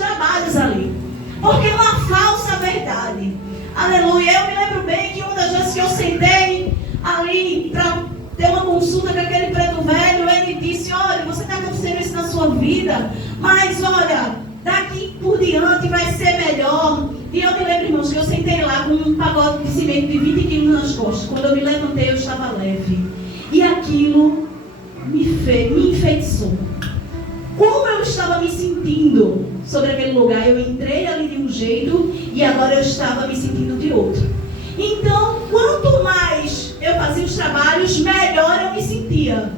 trabalhos ali. Porque é uma falsa verdade. Aleluia. Eu me lembro bem que uma das vezes que eu sentei ali para ter uma consulta com aquele preto velho, ele disse: olha, você está acontecendo isso na sua vida, mas olha, daqui por diante vai ser melhor. E eu me lembro, irmãos, que eu sentei lá com um pacote de cimento de 20 quilos nas costas. Quando eu me levantei, eu estava leve. E aquilo me enfeitiçou. Como eu estava me sentindo sobre aquele lugar, eu entrei ali de um jeito e agora eu estava me sentindo de outro. Então, quanto mais eu fazia os trabalhos, melhor eu me sentia.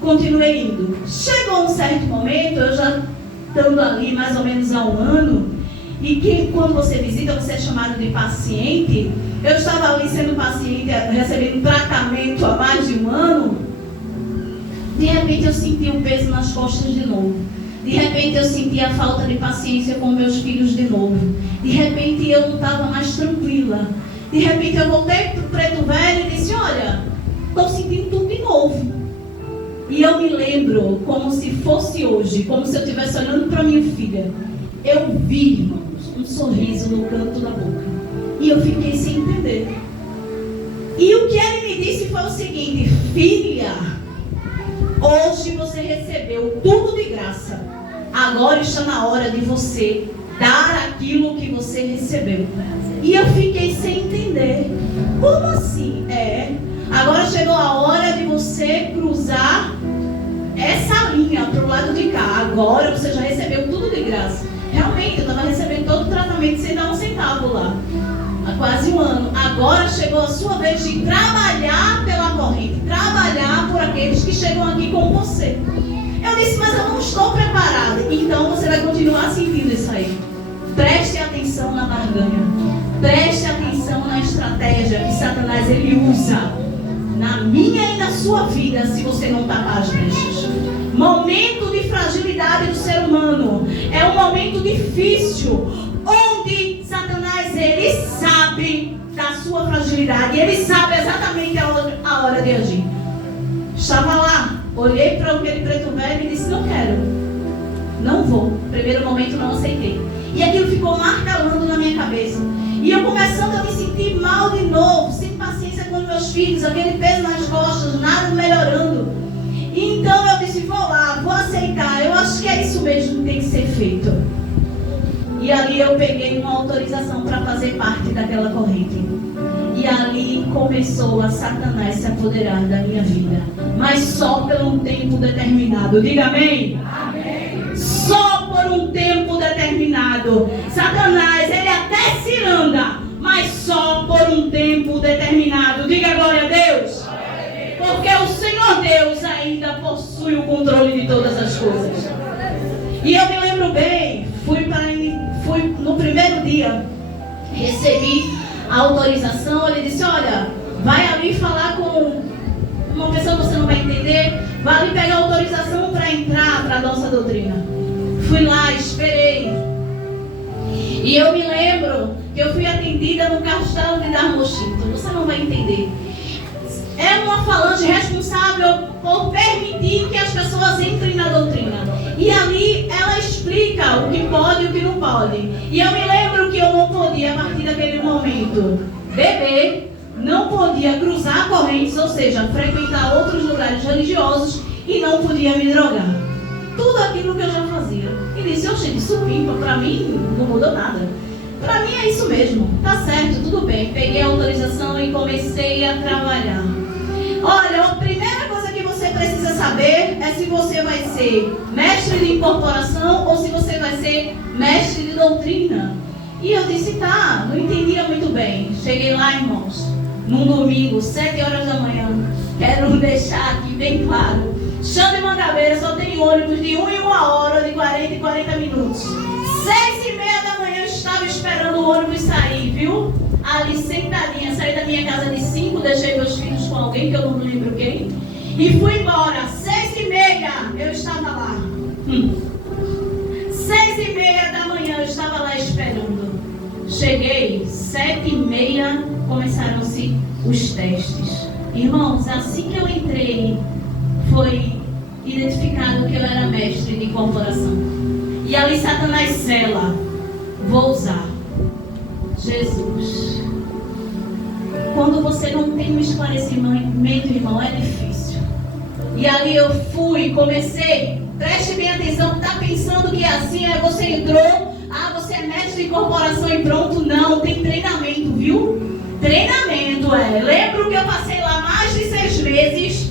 Continuei indo. Chegou um certo momento, eu já estando ali mais ou menos há um ano, e que quando você visita, você é chamado de paciente. Eu estava ali sendo paciente, recebendo tratamento há mais de um ano. De repente eu senti um peso nas costas de novo. De repente eu senti a falta de paciência com meus filhos de novo. De repente eu não estava mais tranquila. De repente eu voltei para o preto velho e disse: olha, estou sentindo tudo de novo. E eu me lembro como se fosse hoje, como se eu estivesse olhando para minha filha. Eu vi, irmãos, um sorriso no canto da boca. E eu fiquei sem entender. E o que ele me disse foi o seguinte: filha, hoje você recebeu tudo de graça. Agora está na hora de você dar aquilo que você recebeu. E eu fiquei sem entender. Como assim? Agora chegou a hora de você cruzar essa linha para o lado de cá. Agora você já recebeu tudo de graça. Realmente, eu estava recebendo todo o tratamento sem dar um centavo lá. Há quase um ano. Agora chegou a sua vez de trabalhar pela corrente. Trabalhar por aqueles que chegam aqui com você. Eu disse: mas eu não estou preparada. Então você vai continuar sentindo isso aí. Preste atenção na barganha. Preste atenção na estratégia que Satanás ele usa na minha e na sua vida, se você não tapar as brechas. Momento de fragilidade do ser humano é um momento difícil, onde Satanás ele sabe da sua fragilidade, ele sabe exatamente a hora de agir. Estava lá, olhei para aquele preto velho e disse: não quero, não vou. Primeiro momento não aceitei. E aquilo ficou martelando na minha cabeça. E eu começando a me sentir mal de novo, sem paciência com meus filhos, aquele peso nas costas, nada melhorando. E então eu disse: vou lá, vou aceitar, eu acho que é isso mesmo que tem que ser feito. E ali eu peguei uma autorização para fazer parte daquela corrente. E ali começou a Satanás se apoderar da minha vida. Mas só por um tempo determinado. Diga amém? Amém. Só por um tempo determinado. Satanás, ele até se anda, mas só por um tempo determinado. Diga glória a Deus. Porque o Senhor Deus ainda possui o controle de todas as coisas. E eu me lembro bem, fui no primeiro dia, recebi a autorização. Ele disse: olha, vai ali falar com uma pessoa que você não vai entender, vai ali pegar a autorização para entrar para a nossa doutrina. Fui lá, esperei. E eu me lembro que eu fui atendida no castelo de Darmochito. Você não vai entender. É uma falange responsável por permitir que as pessoas entrem na doutrina. E ali ela explica o que pode e o que não pode. E eu me lembro que eu não podia, a partir daquele momento, beber, não podia cruzar correntes, ou seja, frequentar outros lugares religiosos, e não podia me drogar. Tudo aquilo que eu já fazia. E disse: oxe, isso pimpa, pra mim não mudou nada. Pra mim é isso mesmo, tá certo, tudo bem. Peguei a autorização e comecei a trabalhar. Olha, a primeira coisa que você precisa saber é se você vai ser mestre de incorporação ou se você vai ser mestre de doutrina. E eu disse: tá, não entendia muito bem. Cheguei lá, irmãos, num domingo, 7 horas da manhã. Quero deixar aqui bem claro: Xande Mangabeira só tem ônibus de 1 em 1 hora, de 40 em 40 minutos. 6h30 da manhã eu estava esperando o ônibus sair, viu? Ali sentadinha, saí da minha casa de 5, deixei meus filhos com alguém que eu não lembro quem, e fui embora. 6h30 eu estava lá. 6h30 da manhã eu estava lá esperando. Cheguei, 7h30 começaram-se os testes. Irmãos, assim que eu entrei, foi identificado que eu era mestre de incorporação. E E ali Satanás sela. Vou usar Jesus. Quando você não tem um esclarecimento, irmão, é difícil. E ali eu fui, comecei. Preste bem atenção, tá pensando que é assim, aí você entrou, você é mestre de incorporação e pronto. Não, tem treinamento, viu? Treinamento, Lembro que eu passei lá mais de 6 meses,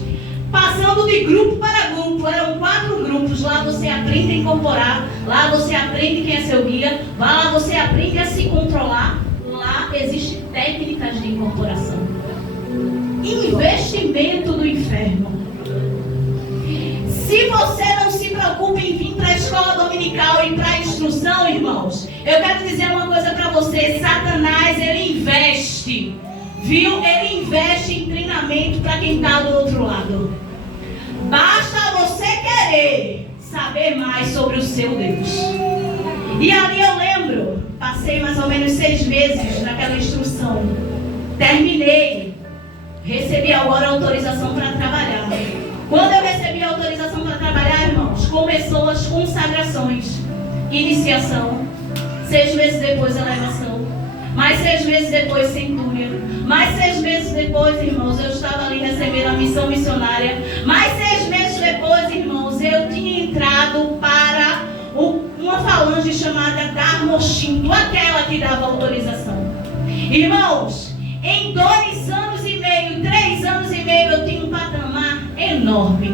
passando de grupo para grupo. Eram 4 grupos. Lá você aprende a incorporar, lá você aprende quem é seu guia, lá você aprende a se controlar. Lá existem técnicas de incorporação. Investimento do inferno. Se você não se preocupa em vir para a escola dominical e para a instrução, irmãos, eu quero dizer uma coisa para você. Satanás, ele investe, viu? Ele investe em treinamento para quem está do outro lado. Basta você querer saber mais sobre o seu Deus. E ali eu lembro, passei mais ou menos 6 meses naquela instrução. Terminei, recebi agora a autorização para trabalhar. Quando eu recebi a autorização para trabalhar, irmãos, começou as consagrações. Iniciação, 6 meses depois elevação, mais 6 meses depois centúria, mais 6 meses depois, irmãos, eu estava ali recebendo a missão missionária, mais 6 meses depois, irmãos, eu tinha entrado para uma falange chamada Darmoshinto, aquela que dava autorização. Irmãos, em 2 anos e meio, 3 anos e meio, eu tinha um patamar enorme.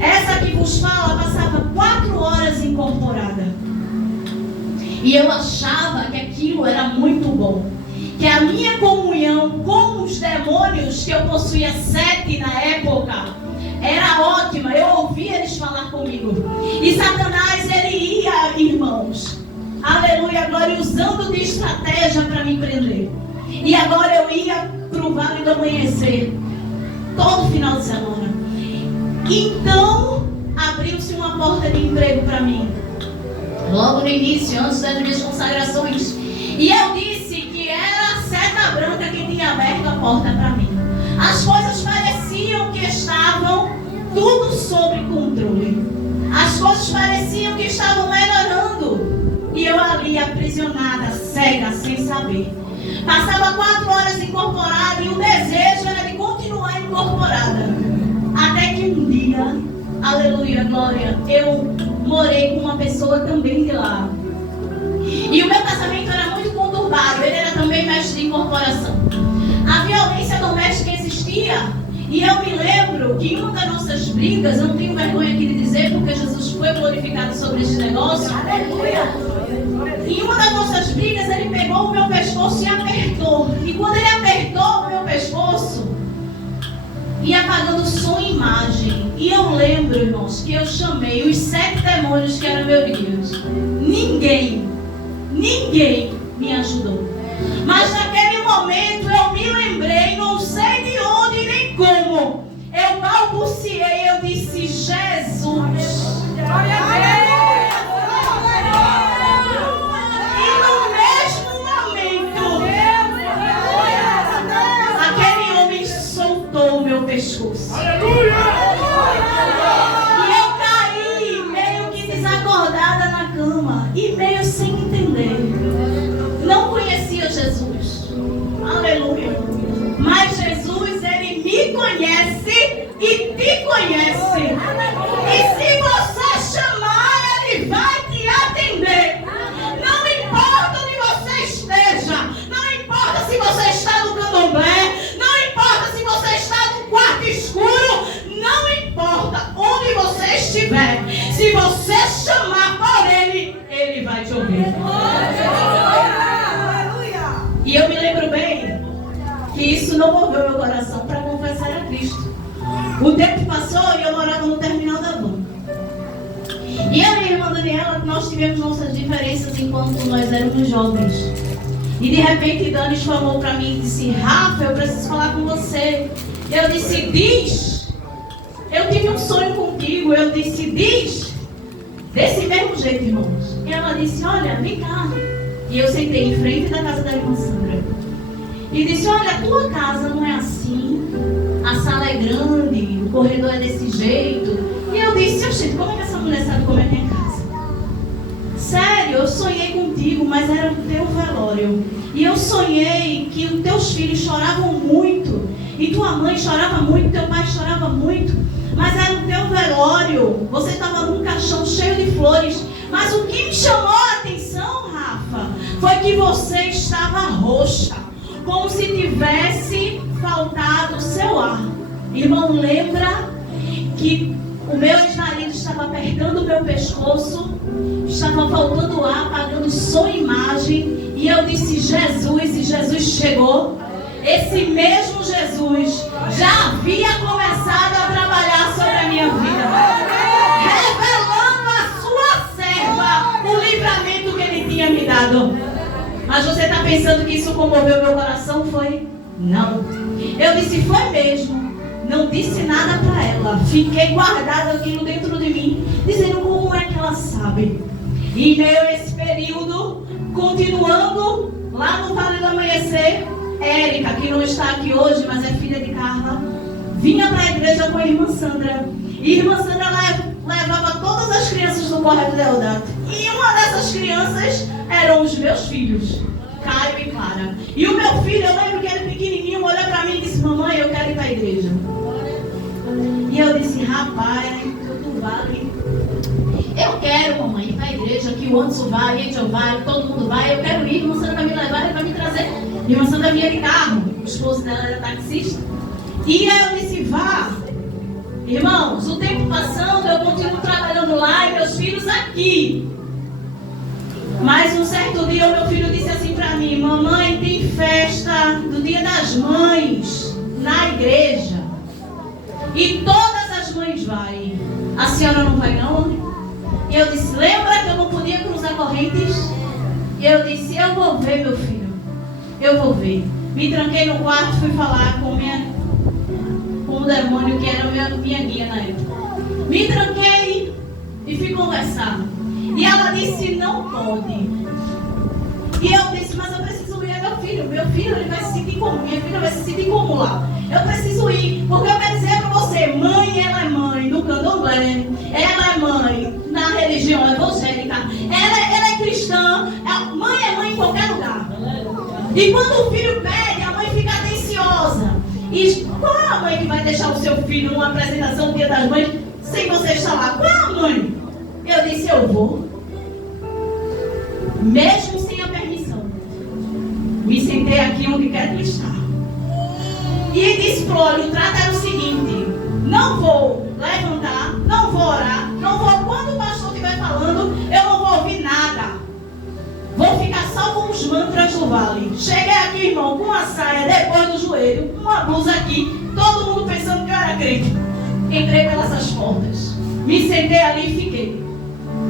Essa que vos fala passava 4 horas incorporada. E eu achava que aquilo era muito bom. Que a minha comunhão com os demônios, que eu possuía 7 na época, era ótima. Eu ouvia eles falar comigo. E Satanás, ele ia, irmãos, aleluia, glória, usando de estratégia para me prender. E agora eu ia para o Vale do Amanhecer todo final de semana. Então abriu-se uma porta de emprego para mim, logo no início, antes das minhas consagrações. E eu disse que era a seta branca que tinha aberto a porta para mim. As coisas pareciam que estavam tudo sob controle. As coisas pareciam que estavam melhorando. E eu ali aprisionada, cega, sem saber. Passava 4 horas incorporada e o desejo era de continuar incorporada. Até que um dia, aleluia, glória, eu morei com uma pessoa também de lá. E o meu casamento era muito conturbado, ele era também mestre de incorporação. A violência doméstica existia. E eu me lembro que em uma das nossas brigas, eu não tenho vergonha aqui de dizer, porque Jesus foi glorificado sobre este negócio. Aleluia! Em uma das nossas brigas, ele pegou o meu pescoço e apertou. E quando ele apertou o meu pescoço, ia apagando som e imagem. E eu lembro, irmãos, que eu chamei os 7 demônios que eram meus guias. Ninguém me ajudou. Mas naquele momento eu me lembrei, não sei de onde nem como, eu balbuciei, eu disse: Jesus. E no mesmo momento, aquele homem soltou o meu pescoço. E eu caí meio que desacordada na cama e meio sem entender. Não conhecia Jesus. Aleluia. Mas Jesus, ele me conhece e te conhece. E se você chamar, ele vai te atender. Não importa onde você esteja. Não importa se você está no candomblé. Não importa se você está no quarto escuro. Não importa onde você estiver. Se você chamar por ele, ele vai te ouvir. E eu me lembro bem que isso não moveu meu coração para confessar a Cristo. O tempo passou e eu morava no terminal da van. E eu e a irmã Daniela, nós tivemos nossas diferenças enquanto nós éramos jovens. E de repente Dani falou para mim e disse: Rafa, eu preciso falar com você. Eu disse: diz. Eu tive um sonho contigo. Eu disse: diz. Desse mesmo jeito, irmãos. E ela disse: olha, vem cá. E eu sentei em frente da casa da irmã Sandra. E disse: olha, a tua casa não é assim. A sala é grande, o corredor é desse jeito. E eu disse: oxente, como é que essa mulher sabe como é minha casa? sonhei contigo, mas era o teu velório. E eu sonhei que os teus filhos choravam muito, e tua mãe chorava muito, teu pai chorava muito, mas era o teu velório. Você estava num caixão cheio de flores. Mas o que me chamou a atenção, Rafa, foi que você estava roxa, como se tivesse faltado o seu ar. Irmão, lembra que o meu ex-marido estava apertando o meu pescoço, estava faltando ar, apagando som e imagem, e eu disse Jesus, e Jesus chegou. Esse mesmo Jesus já havia começado a trabalhar sobre a minha vida, revelando a sua serva o livramento que ele tinha me dado. Mas você está pensando que isso comoveu meu coração? Foi? Não. Eu disse, foi mesmo. Não disse nada para ela. Fiquei guardado aquilo dentro de mim, dizendo como é que ela sabe. E meio a esse período, continuando lá no Vale do Amanhecer, Érica, que não está aqui hoje, mas é filha de Carla, vinha para a igreja com a irmã Sandra. E a irmã Sandra levava todas as crianças do Correio Deodato. E uma dessas crianças eram os meus filhos, Caio e Clara. E o meu filho, eu lembro que ele pequenininho, olhou para mim e disse, mamãe, eu quero ir para a igreja. E eu disse, rapaz, tu vale. Eu quero, mamãe, ir para a igreja, que o Anderson vai, a Angel vai, todo mundo vai. Eu quero ir, a irmã Sandra vai me levar, ele vai me trazer. A irmã Sandra vinha de carro, o esposo dela era taxista. E eu disse, vá. Irmãos, o tempo passando, eu continuo trabalhando lá e meus filhos aqui. Mas um certo dia o meu filho disse assim para mim, mamãe, tem festa do Dia das Mães na igreja. E todas as mães vai. A senhora não vai não? E eu disse, lembra que eu não podia cruzar correntes? E eu disse, eu vou ver, meu filho. Eu vou ver. Me tranquei no quarto, fui falar com o demônio que era minha guia na época. Me tranquei e fui conversar. E ela disse, não pode. E eu disse, mas eu preciso ir, meu filho. Meu filho, ele vai se sentir como? Minha filha vai se sentir como lá? Eu preciso ir, porque eu quero dizer para você, mãe, ela é mãe do candomblé. Ela é mãe na religião evangélica. Ela é cristã. Mãe é mãe em qualquer lugar. E quando o filho pede, a mãe fica atenciosa. E qual é a mãe que vai deixar o seu filho numa apresentação do Dia das Mães sem você estar lá? Qual é a mãe? Eu disse, eu vou. Mesmo sem a permissão. Me sentei aqui onde quero estar. E disse pro olho, o trato era o seguinte, não vou levantar, não vou orar, não vou, quando o pastor estiver falando, eu não vou ouvir nada. Vou ficar só com os mantras do vale. Cheguei aqui, irmão, com uma saia depois do joelho, uma blusa aqui, todo mundo pensando que eu era crente. Entrei pelas portas. Me sentei ali e fiquei.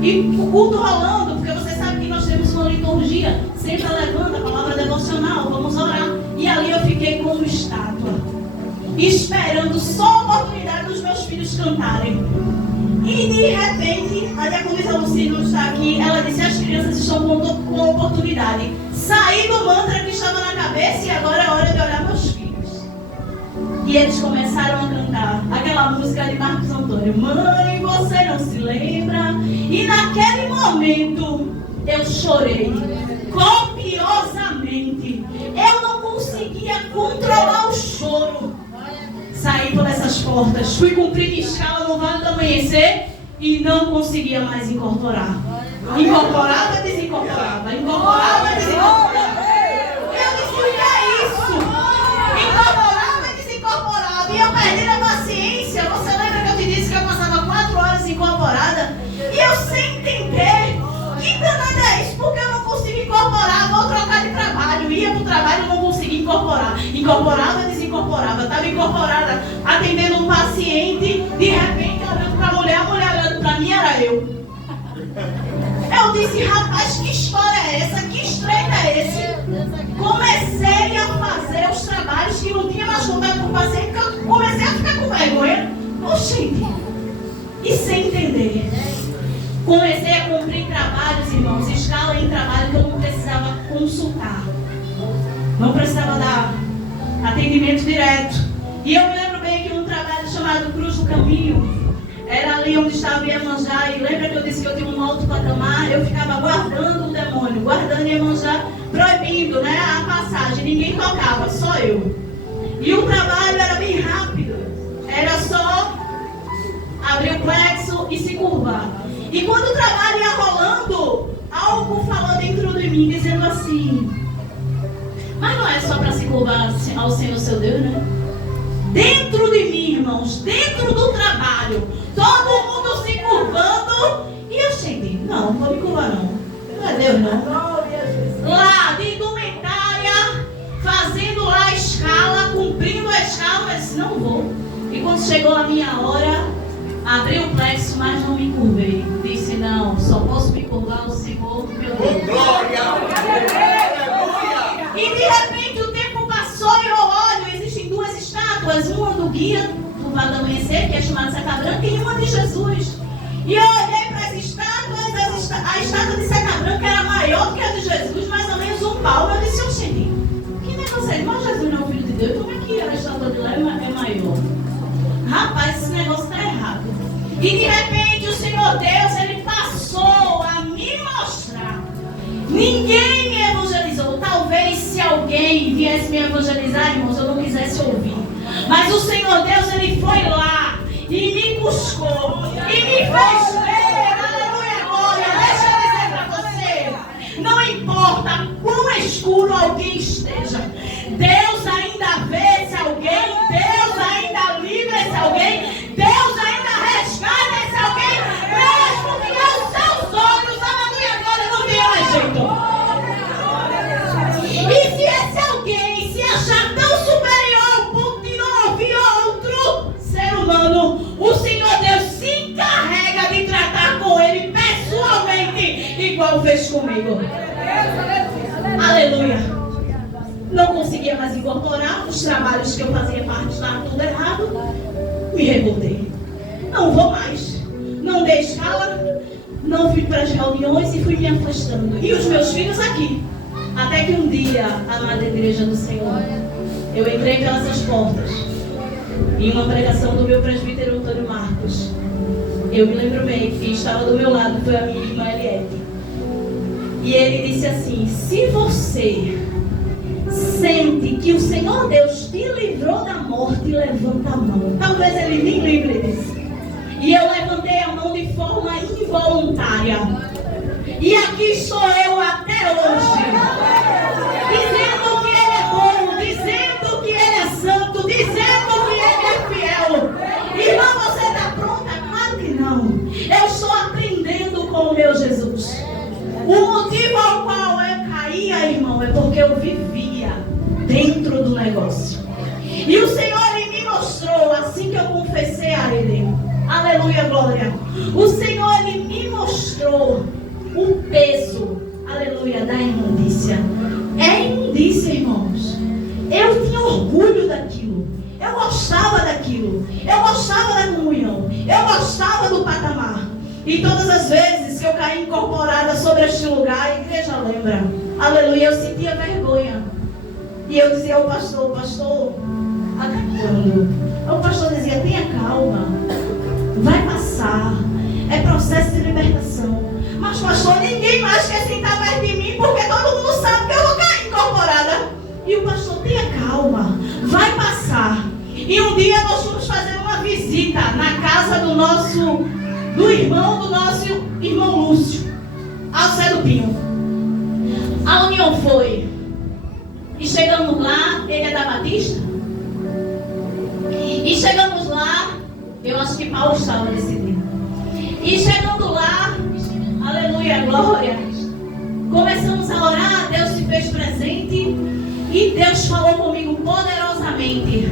E o culto rolando, porque você sabe que nós temos uma liturgia, sempre levando a palavra devocional, vamos orar. E ali eu fiquei como estátua, esperando só a oportunidade dos meus filhos cantarem. E de repente, a diaconisa Lucina não está aqui, ela disse, as crianças estão com oportunidade. Saí do mantra que estava na cabeça e agora é hora de olhar meus filhos. E eles começaram a cantar aquela música de Marcos Antônio, mãe, você não se lembra? E naquele momento eu chorei copiosamente. Eu não conseguia controlar o choro. Saí por essas portas, fui cumprir minha escala no Vale do Amanhecer e não conseguia mais incorporar. Incorporava, desincorporava. Incorporava, desincorporava. Eu disse, o que é isso? Incorporava e desincorporava. E eu perdi a paciência. Você lembra que eu te disse que eu passava 4 horas incorporada? E eu sem entender. Que danada é isso? Porque eu não consigo incorporar. Vou trocar de trabalho. Ia para o trabalho e não conseguia incorporar. Incorporava, desincorporava. Estava incorporada, atendendo um paciente. De repente, olhando para a mulher olhando para mim, era eu. Eu disse, rapaz, que história é essa? Que estreito é esse? Comecei a fazer os trabalhos que não tinha mais contato com o paciente, porque eu comecei a ficar com vergonha. Oxente. E sem entender. Comecei a cumprir trabalhos, irmãos, escala em trabalho que eu não precisava consultar. Não precisava dar atendimento direto. E eu me lembro bem que um trabalho chamado Cruz do Caminho era ali onde estava Iemanjá. E lembra que eu disse que eu tinha um alto patamar? Eu ficava guardando minha irmã já proibindo, né, a passagem. Ninguém tocava, só eu. E o trabalho era bem rápido. Era só abrir o plexo e se curvar. E quando o trabalho ia rolando, algo falou dentro de mim, dizendo assim: mas não é só para se curvar ao Senhor seu Deus, né? Dentro de mim, irmãos, dentro do trabalho, todo mundo se curvando. E eu cheguei: não vou me curvar não. Não é Deus não. Lá, de indumentária, fazendo lá a escala, cumprindo a escala, eu disse: não vou. E quando chegou a minha hora, abri o plexo, mas não me curvei. Disse: não, só posso me curvar ao Senhor, meu Deus. Glória! E de repente o tempo passou e eu olho, existem duas estátuas, uma do guia do Vale do Amanhecer, que é chamada Seca Branca, e uma de Jesus. E eu olhei para as estátuas, a estátua de Seca Branca era maior que a de Jesus, mais ou menos um palmo. Eu disse: oxente, que negócio é? Mas Jesus não é o Filho de Deus, como é que a estátua de lá é maior? Rapaz, esse negócio está errado. E de repente o Senhor Deus, Ele passou a me mostrar. Ninguém me evangelizou. Talvez se alguém viesse me evangelizar, irmãos, eu não quisesse ouvir. Mas o Senhor Deus, Ele foi lá e me buscou e me fez ver. Aleluia, glória. Deixa eu dizer para você, não importa quão escuro alguém esteja, Deus ainda vê esse alguém, Deus ainda livra esse alguém, Deus ainda resgata esse alguém, mesmo que aos seus olhos, aleluia, glória, não tem mais jeito. E se esse alguém se achar tão superior ao ponto de não ouvir outro ser humano, o Senhor Deus se encarrega de tratar com ele pessoalmente, igual fez comigo. Aleluia. Não conseguia mais incorporar, os trabalhos que eu fazia parte estavam tudo errado. Me revoltei. Não vou mais. Não dei escala, não fui para as reuniões e fui me afastando. E os meus filhos aqui. Até que um dia, amada igreja do Senhor, eu entrei pelas portas, em uma pregação do meu presbítero Antônio Marcos. Eu me lembro bem que estava do meu lado, foi a minha irmã Eliette. E ele disse assim: se você sente que o Senhor Deus te livrou da morte, levanta a mão. Talvez ele nem lembre disso. E eu levantei a mão de forma involuntária. E aqui estou eu até hoje, dizendo que Ele é bom, dizendo que Ele é santo, dizendo que Ele é fiel. Irmã, você está pronta? Claro que não. Eu estou aprendendo com o meu Jesus. O motivo ao qual eu caía, irmão, é porque eu vivia dentro do negócio. E o Senhor, Ele me mostrou, assim que eu confessei a Ele, aleluia, glória. O Senhor, Ele me mostrou o peso, aleluia, da imundícia. É imundícia, irmãos. Eu tinha orgulho daquilo. Eu gostava daquilo. Eu gostava da comunhão. Eu gostava do patamar. E todas as vezes que eu caí incorporada sobre este lugar, a igreja lembra, aleluia, eu sentia vergonha. E eu dizia ao pastor, acabando. O pastor dizia: tenha calma, vai passar, é processo de libertação. Mas pastor, ninguém mais quer sentar perto de mim, porque todo mundo sabe que eu vou cair incorporada. E o pastor: tenha calma, vai passar. E um dia nós fomos fazer uma visita na casa do nosso irmão Lúcio, ao Cé do Pinho. A união foi. E chegamos lá, ele é da Batista. E chegamos lá, eu acho que Paulo estava nesse dia. E chegando lá, aleluia, glória, começamos a orar, Deus se fez presente e Deus falou comigo poderosamente.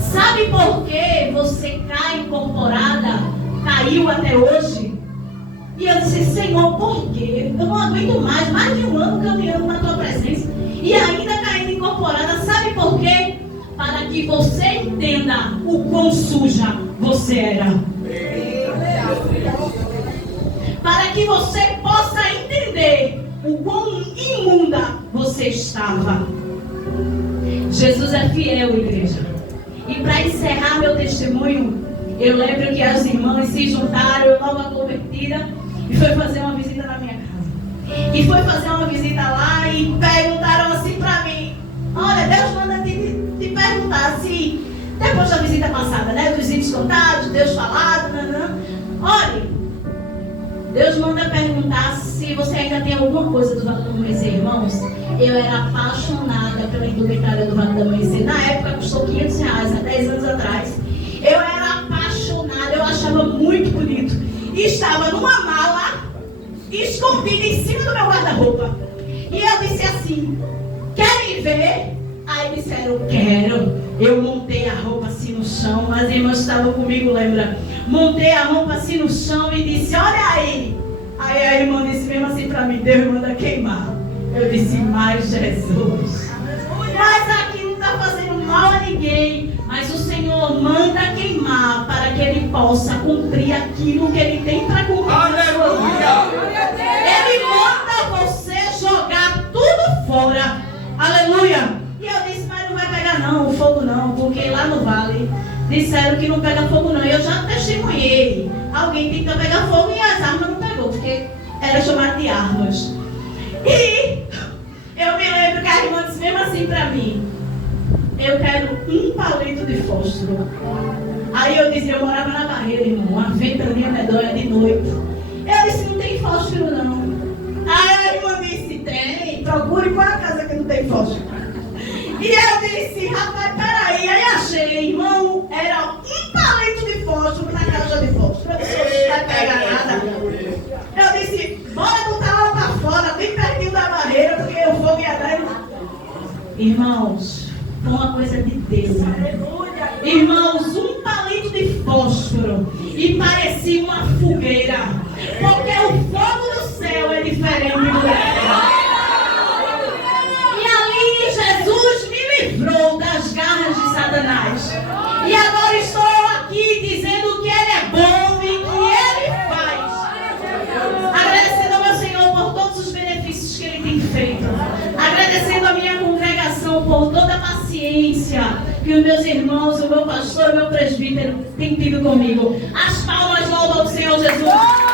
Sabe por que você cai incorporada, caiu até hoje? E eu disse: Senhor, por quê? Eu não aguento mais de um ano caminhando na tua presença e ainda caindo incorporada. Sabe por quê? Para que você entenda o quão suja você era. Para que você possa entender o quão imunda você estava. Jesus é fiel, igreja. E para encerrar meu testemunho, eu lembro que as irmãs se juntaram, eu nova convertida, e foi fazer uma visita na minha casa. E foi fazer uma visita lá, depois da visita passada, né? Dos hinos contados, Deus falado, olhe, Deus manda perguntar se você ainda tem alguma coisa do Vale do Amanhecer, irmãos. Eu era apaixonada pela indumentária do Vale do Amanhecer. Na época custou R$500, há 10 anos atrás. Eu era apaixonada, eu achava muito bonito. E estava numa mala, escondida em cima do meu guarda-roupa. E eu disse assim, querem ver? Aí disseram, quero. Eu montei a roupa assim no chão, as irmãs estavam comigo, lembra? Montei a roupa assim no chão e disse, olha aí. Aí a irmã disse mesmo assim para mim, Deus manda queimar. Eu disse, mas Jesus, mas aqui não está fazendo mal a ninguém, mas o Senhor manda queimar para que Ele possa cumprir aquilo que Ele tem para cumprir. Aleluia! Ele manda você jogar tudo fora. Aleluia! E eu disse, mas não vai pegar não, o fogo não, porque lá no vale disseram que não pega fogo não. E eu já testemunhei. Alguém tentou pegar fogo e as armas não pegou, porque era chamado de armas. E eu me lembro que a irmã disse mesmo assim pra mim, eu quero um palito de fósforo. Aí eu disse, eu morava na Barreira, irmão, uma ventania medonha de noite. Eu disse, não tem fósforo não. Aí a irmã disse, tem, procure qual é a casa que não tem fósforo. E eu disse, rapaz, peraí. Aí achei, irmão, era um palito de fósforo na caixa de fósforo. Eu disse, não vai pegar nada. Eu disse, bora botar lá pra fora, bem pertinho da barreira, porque o fogo ia dar. Irmãos, foi uma coisa de Deus. Irmãos, um palito de fósforo e parecia uma fogueira. Porque o fogo do céu é diferente do terra. Jesus me livrou das garras de Satanás. E agora estou aqui dizendo que Ele é bom e que Ele faz. Agradecendo ao meu Senhor por todos os benefícios que Ele tem feito. Agradecendo a minha congregação por toda a paciência que os meus irmãos, o meu pastor, o meu presbítero têm tido comigo. As palmas louvam ao Senhor Jesus.